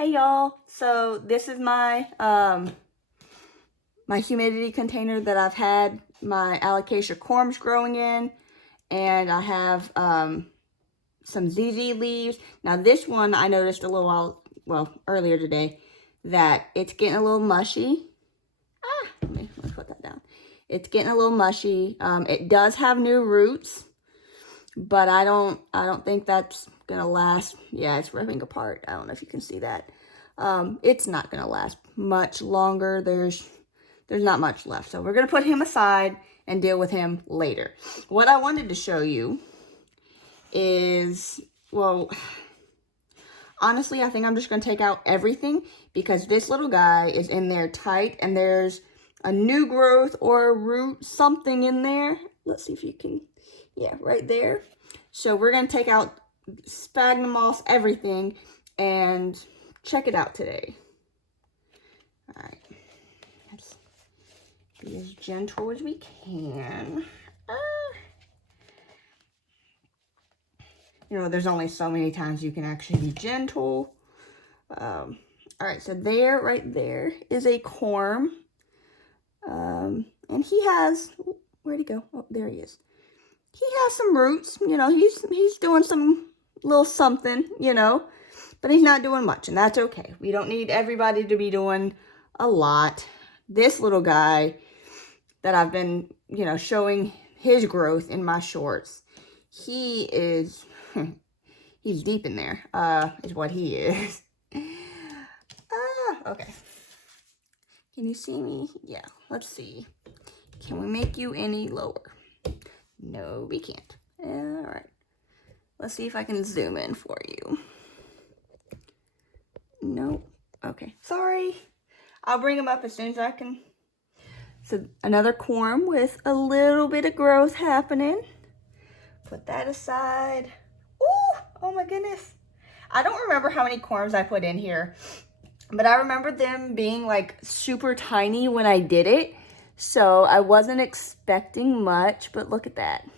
Hey y'all, so this is my my humidity container that I've had my alocasia corms growing in, and I have some ZZ leaves. Now this one I noticed a little while, earlier today, that it's getting a little mushy. Let me put that down. It's getting a little mushy. It does have new roots, but I don't think that's gonna last. Yeah, it's ripping apart. I don't know if you can see that. It's not gonna last much longer. There's not much left, so we're gonna put him aside and deal with him later. What I wanted to show you is, well, honestly, I think I'm just gonna take out everything because this little guy is in there tight, and there's a new growth or a root, something in there. Let's see if you can, yeah, right there. So we're gonna take out sphagnum moss, everything, and check it out today. All right, let's be as gentle as we can. You know, there's only so many times you can actually be gentle. All right, so there, right there, is a corm. And he has, where'd he go? Oh, there he is. He has some roots, you know, he's doing some little something, you know, but he's not doing much, and that's okay. We don't need everybody to be doing a lot. This little guy that I've been, you know, showing his growth in my shorts, he is, he's deep in there, is what he is. Okay. Can you see me? Yeah, let's see. Can we make you any lower? No, we can't. All right. Let's see if I can zoom in for you. Nope. Okay. Sorry. I'll bring them up as soon as I can. So another corm with a little bit of growth happening. Put that aside. Ooh, oh my goodness. I don't remember how many corms I put in here, but I remember them being like super tiny when I did it. So I wasn't expecting much, but look at that.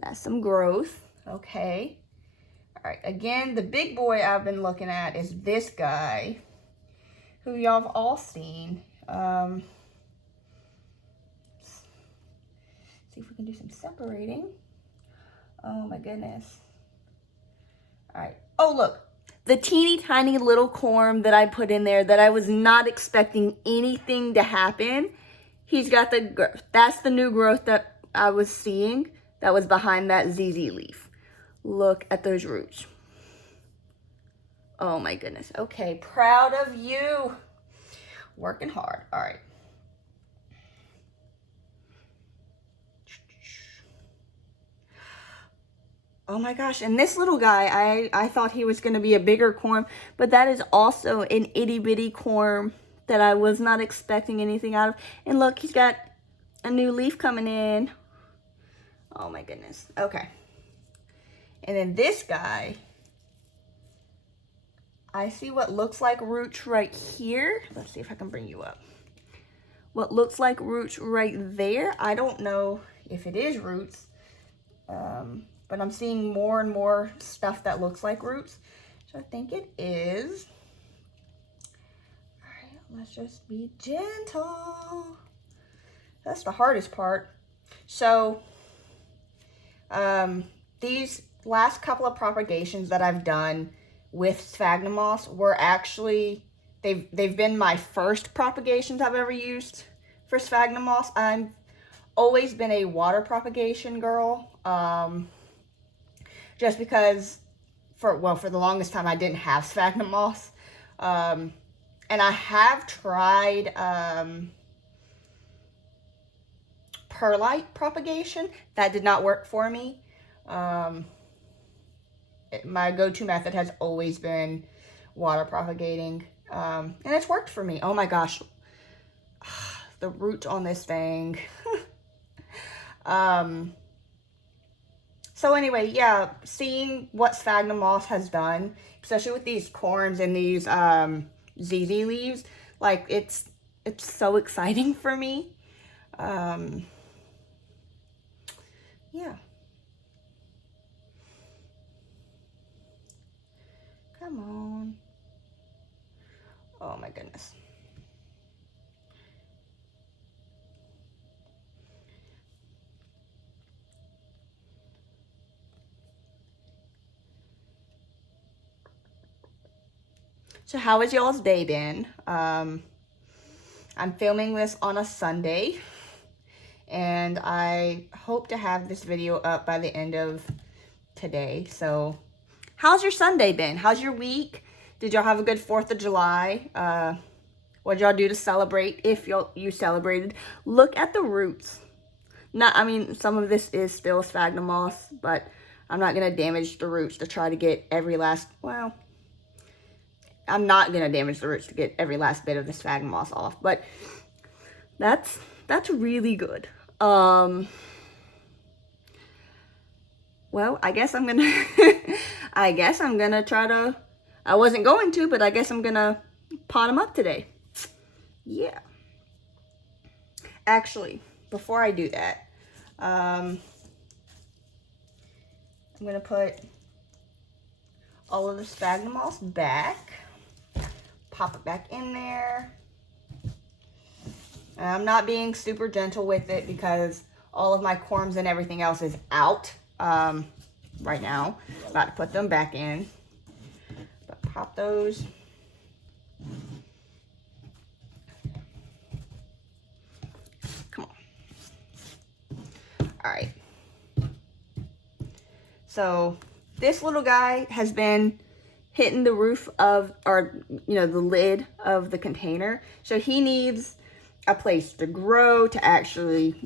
That's some growth. Okay. All right. Again, the big boy I've been looking at is this guy, who y'all have all seen. See if we can do some separating. Oh my goodness. All right. Oh, look. The teeny tiny little corm that I put in there that I was not expecting anything to happen. He's got the growth. That's the new growth that I was seeing that was behind that ZZ leaf. Look at those roots. Oh my goodness. Okay, proud of you. Working hard. All right. Oh my gosh, and this little guy, I thought he was gonna be a bigger corm, but that is also an itty bitty corm that I was not expecting anything out of. And look, he's got a new leaf coming in. Oh my goodness, okay. And then this guy, I see what looks like roots right here. Let's see if I can bring you up. What looks like roots right there. I don't know if it is roots, but I'm seeing more and more stuff that looks like roots. So I think it is. All right, let's just be gentle. That's the hardest part. So these last couple of propagations that I've done with sphagnum moss were actually, they've been my first propagations I've ever used for sphagnum moss. I've always been a water propagation girl, just because for the longest time I didn't have sphagnum moss, and I have tried perlite propagation. That did not work for me. My go-to method has always been water propagating, and it's worked for me. Oh my gosh, the roots on this thing. So anyway, yeah, seeing what sphagnum moss has done, especially with these corms and these ZZ leaves, like it's so exciting for me. Yeah. Come on. Oh my goodness. So how has y'all's day been? I'm filming this on a Sunday, and I hope to have this video up by the end of today. So how's your Sunday been? How's your week? Did y'all have a good 4th of July? What'd y'all do to celebrate, if you celebrated? Look at the roots. I mean, some of this is still sphagnum moss, but I'm not going to damage the roots to try to get every last, well, I'm not going to damage the roots to get every last bit of the sphagnum moss off, but that's really good. Well, I guess I'm going to try to, I wasn't going to, but I guess I'm going to pot them up today. Yeah. Actually, before I do that, I'm going to put all of the sphagnum moss back. Pop it back in there. And I'm not being super gentle with it because all of my corms and everything else is out right now. About to put them back in. But pop those. Come on. All right. So this little guy has been hitting the roof of, or the lid of the container. So he needs a place to grow, to actually,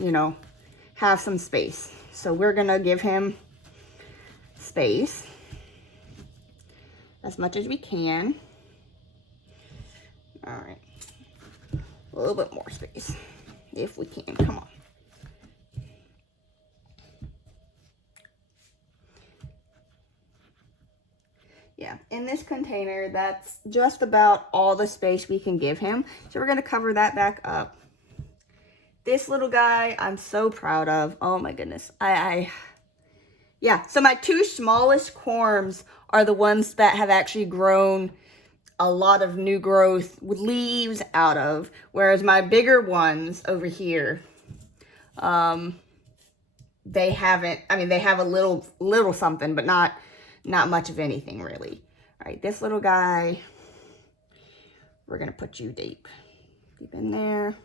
have some space. So we're gonna give him space as much as we can. All right, a little bit more space if we can. Come on. Yeah, in this container, that's just about all the space we can give him. So we're gonna cover that back up. This little guy, I'm so proud of. Oh my goodness. Yeah, so my 2 smallest corms are the ones that have actually grown a lot of new growth with leaves out of, whereas my bigger ones over here, they haven't, I mean, they have a little something, but not much of anything really. All right, this little guy, we're gonna put you deep in there.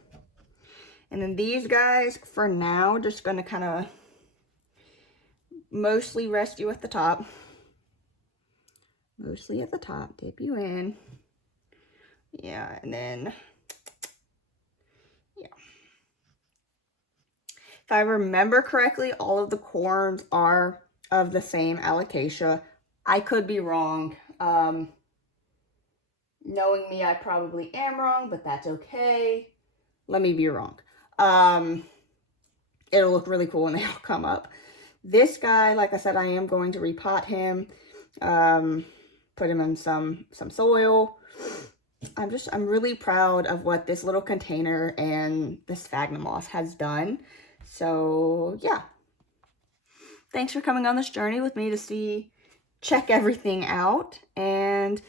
And then these guys, for now, just gonna kind of mostly rest you at the top. Mostly at the top, dip you in. Yeah, and then, yeah. If I remember correctly, all of the corms are of the same alocasia. I could be wrong. Knowing me, I probably am wrong, but that's okay. Let me be wrong. It'll look really cool when they all come up. This guy, like I said, I am going to repot him, put him in some soil. I'm really proud of what this little container and the sphagnum moss has done. So yeah, thanks for coming on this journey with me to check everything out, and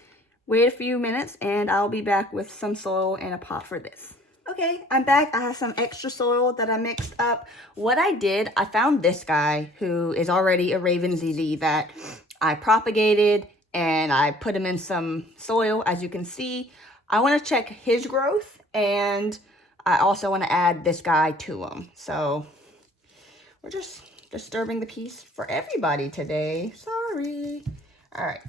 wait a few minutes and I'll be back with some soil and a pot for this. Okay, I'm back. I have some extra soil that I mixed up. What I did, I found this guy who is already a Raven ZZ that I propagated, and I put him in some soil. As you can see, I want to check his growth, and I also want to add this guy to him. So we're just disturbing the peace for everybody today. Sorry. All right.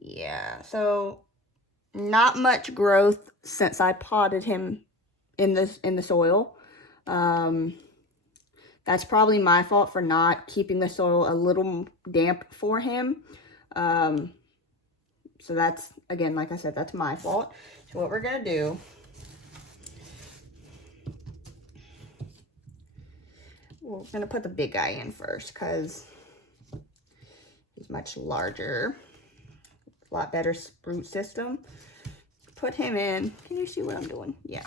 Yeah, so not much growth since I potted him in the soil. That's probably my fault for not keeping the soil a little damp for him. So that's, again, like I said, that's my fault. So what we're gonna do, we're gonna put the big guy in first because he's much larger. A lot better root system. Put him in. Can you see what I'm doing? Yeah.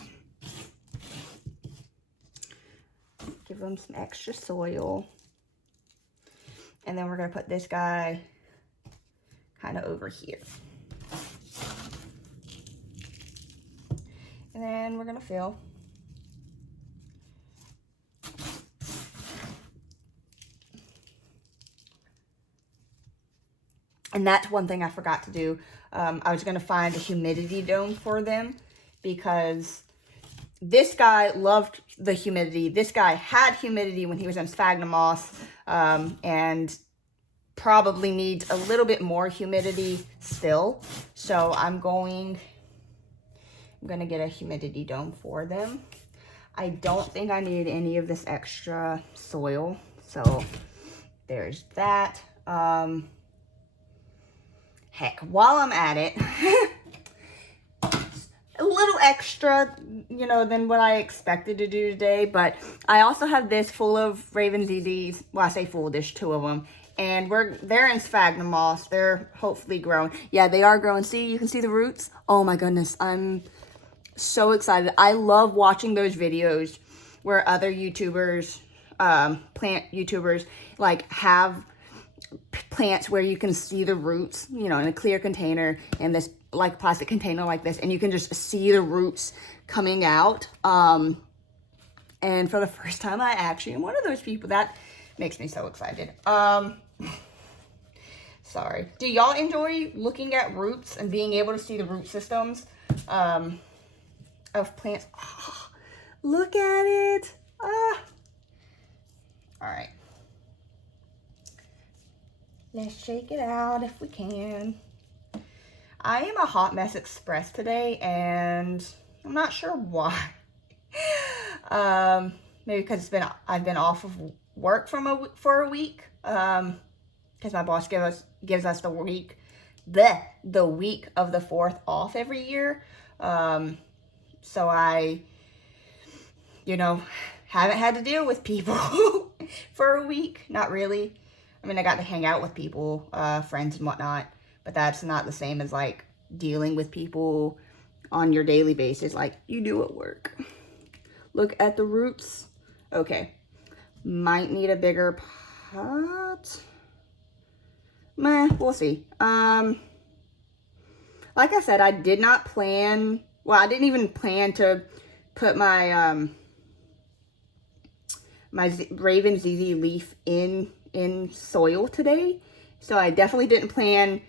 Give him some extra soil. And then we're going to put this guy kind of over here. And then we're gonna fill. And that's one thing I forgot to do. I was gonna find a humidity dome for them because this guy loved the humidity. This guy had humidity when he was in sphagnum moss, and probably needs a little bit more humidity still. So I'm gonna get a humidity dome for them. I don't think I need any of this extra soil, so there's that. Heck, while I'm at it, a little extra, you know, than what I expected to do today, but I also have this full of Raven ZZs. Well, I say full, there's 2 of them, and they're in sphagnum moss. They're hopefully growing. Yeah, they are growing. See, you can see the roots. Oh my goodness, I'm so excited. I love watching those videos where other YouTubers, plant YouTubers, like have plants where you can see the roots, you know, in a clear container, in this like plastic container like this, and you can just see the roots coming out. And for the first time, I actually am one of those people. That makes me so excited. Sorry. Do y'all enjoy looking at roots and being able to see the root systems of plants? Oh, look at it. All right. Let's shake it out if we can. I am a hot mess express today, and I'm not sure why. Maybe because I've been off of work for a week. Because my boss gives us the week of the 4th off every year. So I, you know, haven't had to deal with people for a week. Not really. I mean, I got to hang out with people, friends and whatnot, but that's not the same as like dealing with people on your daily basis like you do at work. Look at the roots. Okay. Might need a bigger pot. Meh, we'll see. Like I said, I did not plan, well, I didn't even plan to put my, Raven ZZ leaf in soil today. So I definitely didn't plan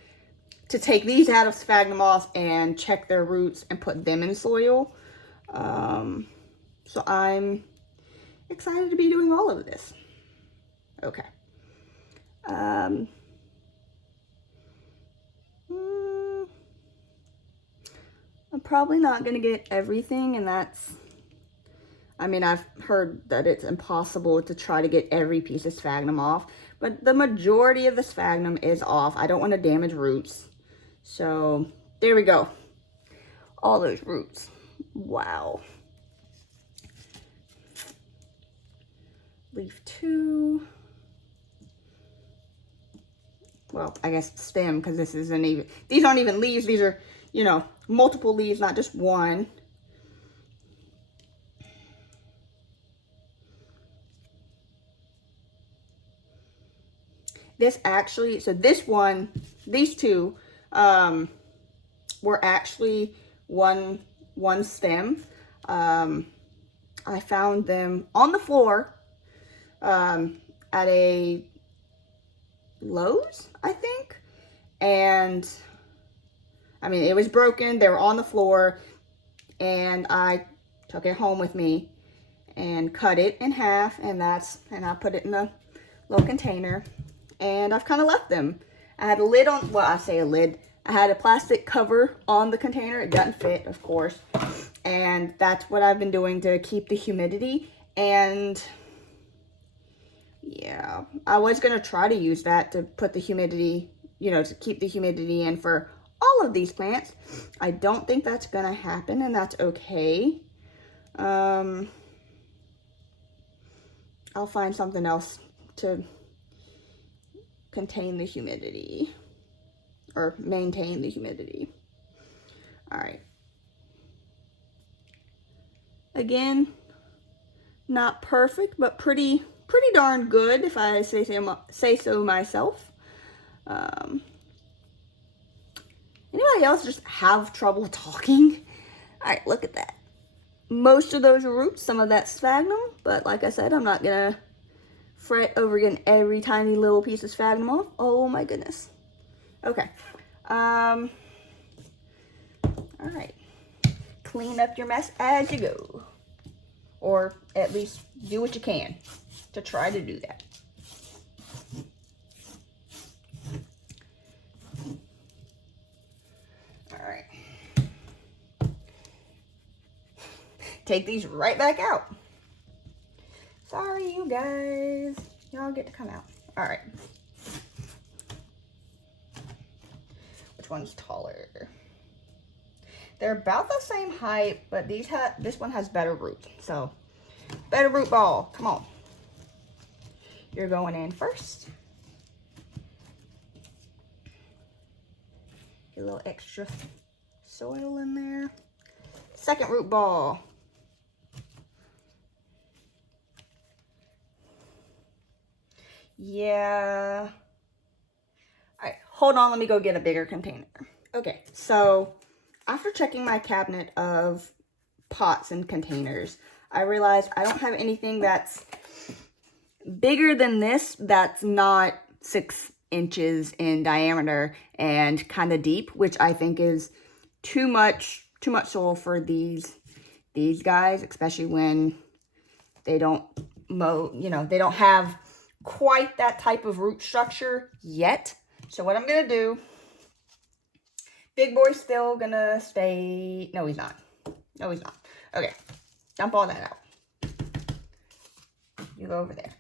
to take these out of sphagnum moss and check their roots and put them in soil. So I'm excited to be doing all of this. Okay. I'm probably not going to get everything, and that's, I mean, I've heard that it's impossible to try to get every piece of sphagnum off, but the majority of the sphagnum is off. I don't want to damage roots. So there we go. All those roots. Wow. Leaf 2. Well, I guess stem, because this isn't even, these aren't even leaves. These are, you know, multiple leaves, not just one. This actually, so this one, these 2 were actually one stem. I found them on the floor at a Lowe's, I think. And I mean, it was broken. They were on the floor, and I took it home with me and cut it in half, and I put it in the little container, and I've kind of left them. I had a lid on, well, I say a lid. I had a plastic cover on the container. It doesn't fit, of course. And that's what I've been doing to keep the humidity. And yeah, I was going to try to use that to put the humidity, you know, to keep the humidity in for all of these plants. I don't think that's going to happen, and that's okay. I'll find something else to contain the humidity or maintain the humidity. All right. Again, not perfect, but pretty darn good, if I say so myself. Anybody else just have trouble talking? All right, look at that. most of those roots. Some of that's sphagnum, but like I said, I'm not gonna fret over getting every tiny little piece of sphagnum off. Oh my goodness. Okay. All right. Clean up your mess as you go. Or at least do what you can to try to do that. All right. Take these right back out. Sorry, you guys. Y'all get to come out. All right. Which one's taller? They're about the same height, but this one has better roots. So, better root ball. Come on. You're going in first. Get a little extra soil in there. Second root ball. Yeah. All right, hold on. Let me go get a bigger container. Okay, so after checking my cabinet of pots and containers, I realized I don't have anything that's bigger than this that's not 6 inches in diameter and kind of deep, which I think is too much soil for these guys, especially when they don't they don't have quite that type of root structure yet. So what I'm gonna do, big boy's still gonna stay. No, he's not. No, he's not. Okay, dump all that out. You go over there.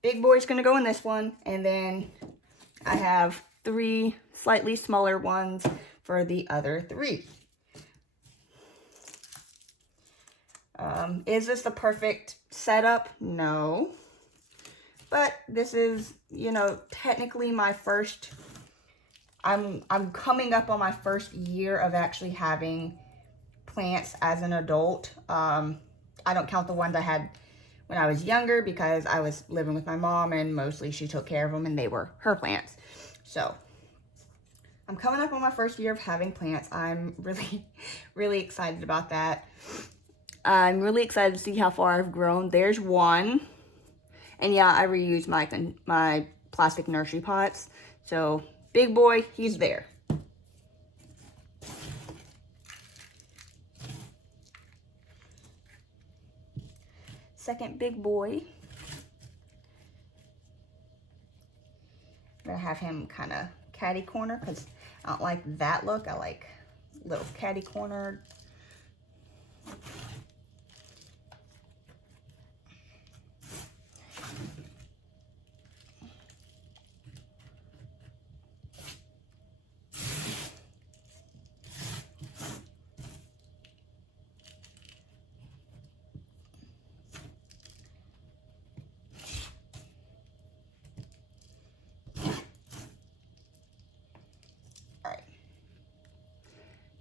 Big boy's gonna go in this one, and then I have 3 slightly smaller ones for the other 3. Is this the perfect setup? No. But this is, technically my first, I'm coming up on my first year of actually having plants as an adult. I don't count the ones I had when I was younger because I was living with my mom and mostly she took care of them and they were her plants. So I'm coming up on my first year of having plants. I'm really, really excited about that. I'm really excited to see how far I've grown. There's one. And yeah, I reuse my plastic nursery pots. So big boy, he's there. Second big boy. I'm gonna have him kind of catty corner because I don't like that look. I like little catty cornered.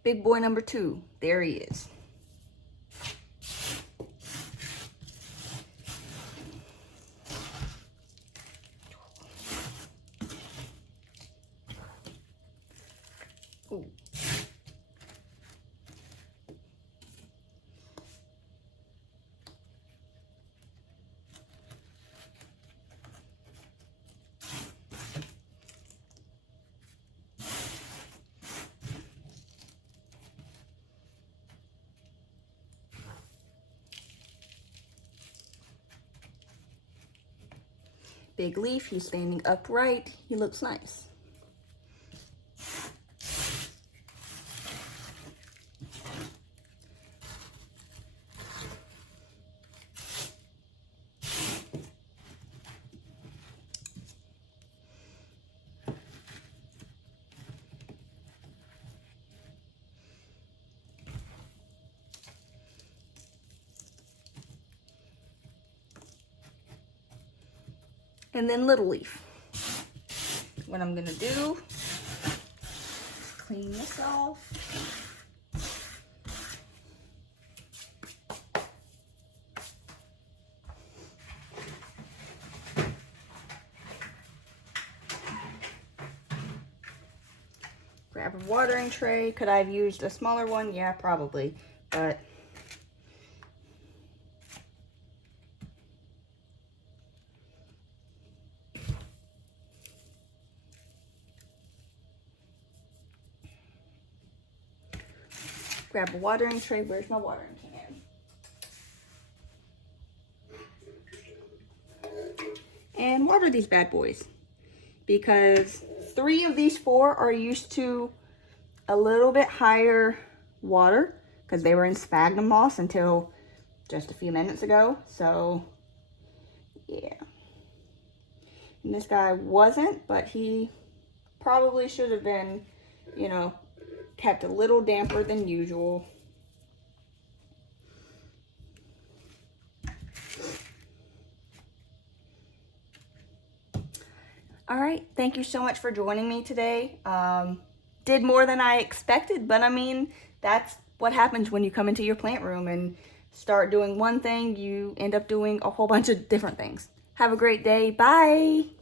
Big boy number 2, there he is. Ooh. Big leaf, he's standing upright. He looks nice. And then little leaf. What I'm gonna do is clean this off. Grab a watering tray. Could I have used a smaller one? Yeah, probably. but grab a watering tray. Where's my watering can? And water these bad boys, because 3 of these 4 are used to a little bit higher water because they were in sphagnum moss until just a few minutes ago. So yeah, and this guy wasn't, but he probably should have been, you know, kept a little damper than usual. All right, thank you so much for joining me today. Did more than I expected, but I mean, that's what happens when you come into your plant room and start doing one thing, you end up doing a whole bunch of different things. Have a great day. Bye.